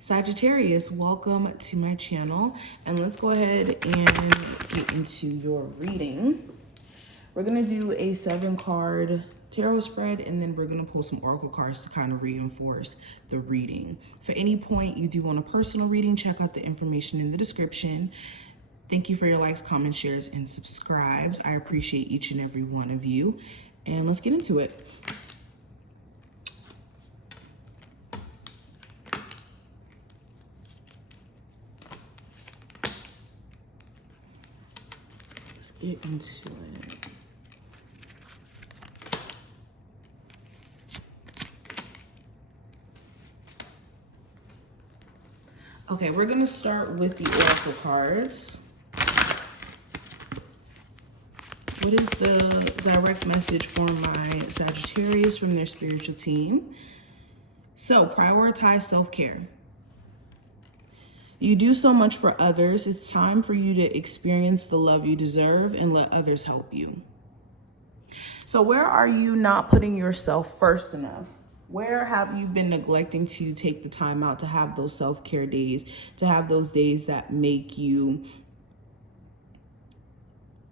Sagittarius, welcome to my channel, and let's go ahead and get into your reading. We're going to do a 7-card tarot spread, and then we're going to pull some oracle cards to kind of reinforce the reading. For any point you do want a personal reading, check out the information in the description. Thank you for your likes, comments, shares, and subscribes. I appreciate each and every one of you, and let's get into it. Get into it. Okay, we're going to start with the oracle cards. What is the direct message for my Sagittarius from their spiritual team? So, prioritize self-care. You do so much for others. It's time for you to experience the love you deserve and let others help you. So where are you not putting yourself first enough? Where have you been neglecting to take the time out to have those self-care days, to have those days that make you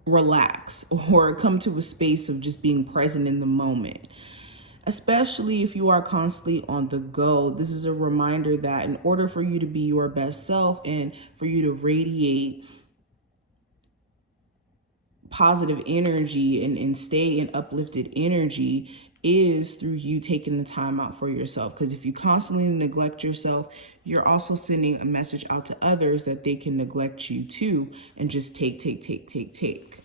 relax or come to a space of just being present in the moment? Especially if you are constantly on the go, this is a reminder that in order for you to be your best self and for you to radiate positive energy and stay in uplifted energy is through you taking the time out for yourself. Because if you constantly neglect yourself, you're also sending a message out to others that they can neglect you too and just take.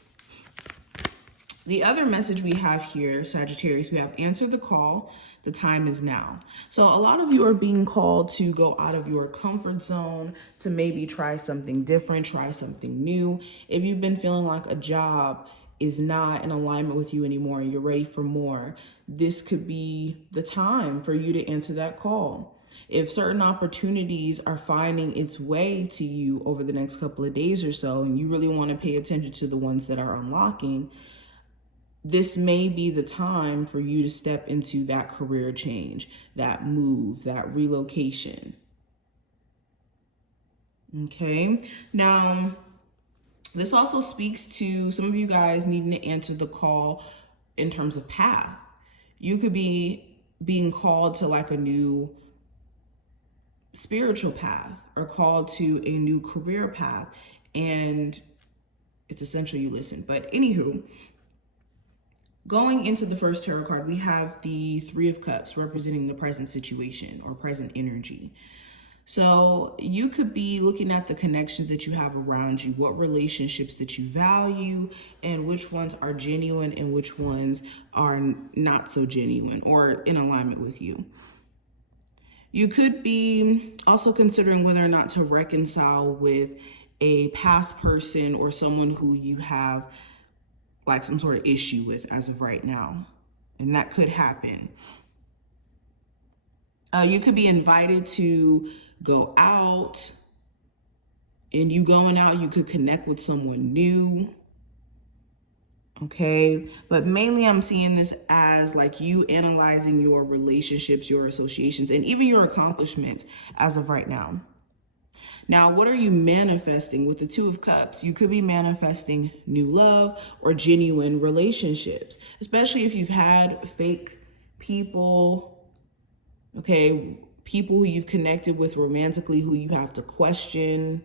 The other message we have here, Sagittarius, we have answer the call. The time is now. So a lot of you are being called to go out of your comfort zone, to maybe try something different, try something new. If you've been feeling like a job is not in alignment with you anymore and you're ready for more, this could be the time for you to answer that call. If certain opportunities are finding its way to you over the next couple of days or so, and you really want to pay attention to the ones that are unlocking, this may be the time for you to step into that career change, that move, that relocation. Okay. Now, this also speaks to some of you guys needing to answer the call in terms of path. You could be being called to like a new spiritual path or called to a new career path, and it's essential you listen. But anywho, going into the first tarot card, we have the 3 of Cups representing the present situation or present energy. So you could be looking at the connections that you have around you, what relationships that you value, and which ones are genuine and which ones are not so genuine or in alignment with you. You could be also considering whether or not to reconcile with a past person or someone who you have like some sort of issue with as of right now. And that could happen. You could be invited to go out, and you going out, you could connect with someone new. Okay, but mainly I'm seeing this as like you analyzing your relationships, your associations, and even your accomplishments as of right now. Now, what are you manifesting with the 2 of Cups? You could be manifesting new love or genuine relationships, especially if you've had fake people, okay, people who you've connected with romantically who you have to question.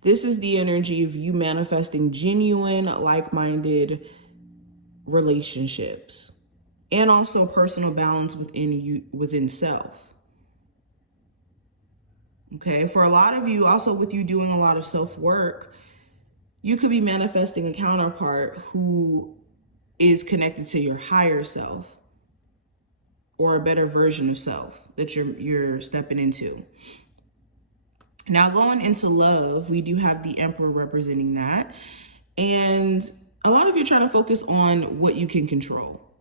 This is the energy of you manifesting genuine, like-minded relationships and also personal balance within self. Okay, for a lot of you, also with you doing a lot of self-work, you could be manifesting a counterpart who is connected to your higher self or a better version of self that you're stepping into. Now, going into love, we do have the Emperor representing that. And a lot of you are trying to focus on what you can control,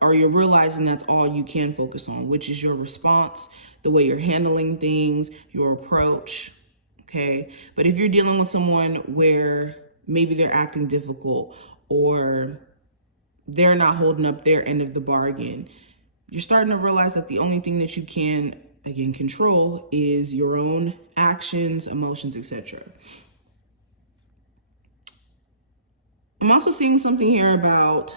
or you're realizing that's all you can focus on, which is your response, the way you're handling things, your approach, okay? But if you're dealing with someone where maybe they're acting difficult or they're not holding up their end of the bargain, you're starting to realize that the only thing that you can, again, control is your own actions, emotions, etc. I'm also seeing something here about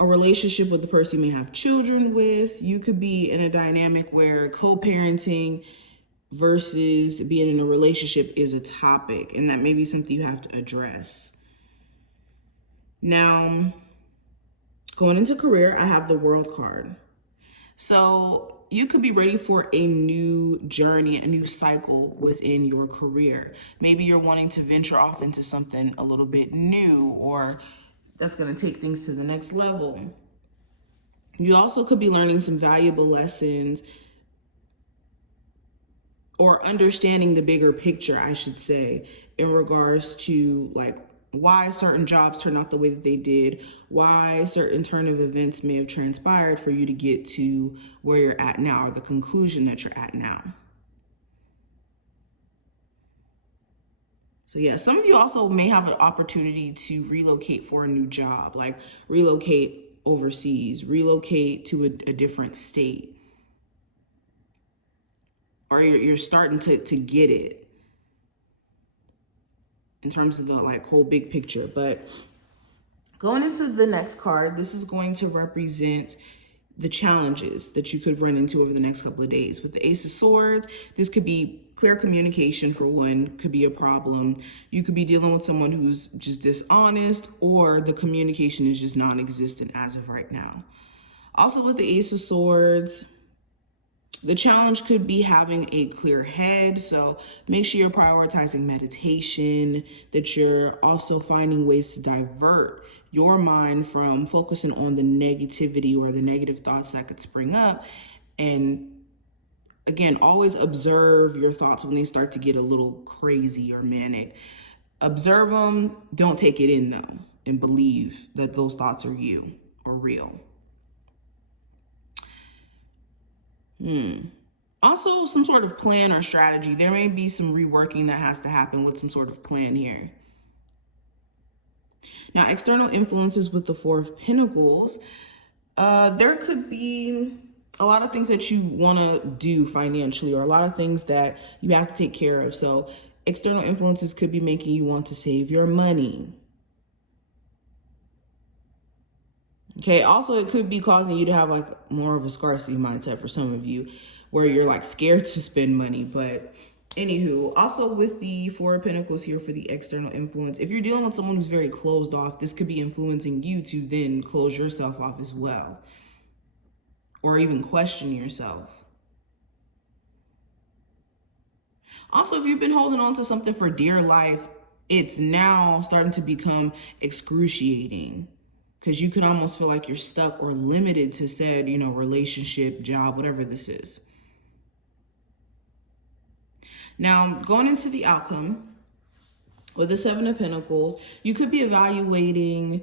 a relationship with the person you may have children with. You could be in a dynamic where co-parenting versus being in a relationship is a topic, and that may be something you have to address. Now, going into career, I have the World card. So you could be ready for a new journey, a new cycle within your career. Maybe you're wanting to venture off into something a little bit new, or that's going to take things to the next level. You also could be learning some valuable lessons or understanding the bigger picture, I should say, in regards to like why certain jobs turn out the way that they did, why certain turn of events may have transpired for you to get to where you're at now, or the conclusion that you're at now. So yeah, some of you also may have an opportunity to relocate for a new job, like relocate overseas, relocate to a different state. Or you're starting to get it in terms of the like whole big picture. But going into the next card, this is going to represent the challenges that you could run into over the next couple of days. With the Ace of Swords, this could be clear communication for one, could be a problem. You could be dealing with someone who's just dishonest, or the communication is just non-existent as of right now. Also with the Ace of Swords, the challenge could be having a clear head. So make sure you're prioritizing meditation, that you're also finding ways to divert your mind from focusing on the negativity or the negative thoughts that could spring up. And again, always observe your thoughts when they start to get a little crazy or manic. Observe them, don't take it in though, and believe that those thoughts are you or real. Also, some sort of plan or strategy. There may be some reworking that has to happen with some sort of plan here. Now, external influences with the Four of Pentacles. There could be a lot of things that you want to do financially, or a lot of things that you have to take care of. So external influences could be making you want to save your money. Okay, also it could be causing you to have like more of a scarcity mindset for some of you, where you're like scared to spend money. But anywho, also with the Four of Pentacles here for the external influence, if you're dealing with someone who's very closed off, this could be influencing you to then close yourself off as well, or even question yourself. Also, if you've been holding on to something for dear life, it's now starting to become excruciating, because you could almost feel like you're stuck or limited to said, relationship, job, whatever this is. Now, going into the outcome, with the Seven of Pentacles, you could be evaluating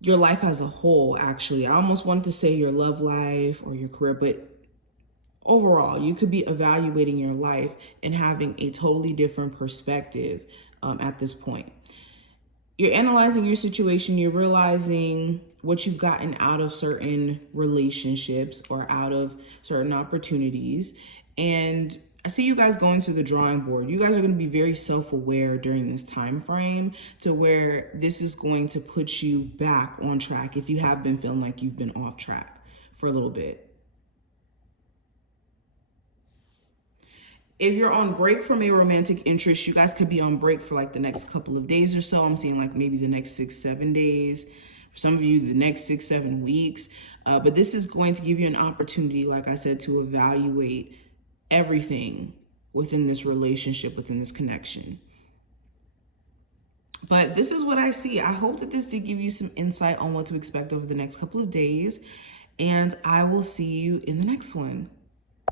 your life as a whole, actually. I almost wanted to say your love life or your career, but overall, you could be evaluating your life and having a totally different perspective at this point. You're analyzing your situation, you're realizing what you've gotten out of certain relationships or out of certain opportunities. And I see you guys going to the drawing board. You guys are going to be very self-aware during this time frame, to where this is going to put you back on track if you have been feeling like you've been off track for a little bit. If you're on break from a romantic interest, you guys could be on break for like the next couple of days or so. I'm seeing like maybe the next 6-7 days. For some of you, the next 6-7 weeks. But this is going to give you an opportunity, like I said, to evaluate everything within this relationship, within this connection. But this is what I see. I hope that this did give you some insight on what to expect over the next couple of days. And I will see you in the next one.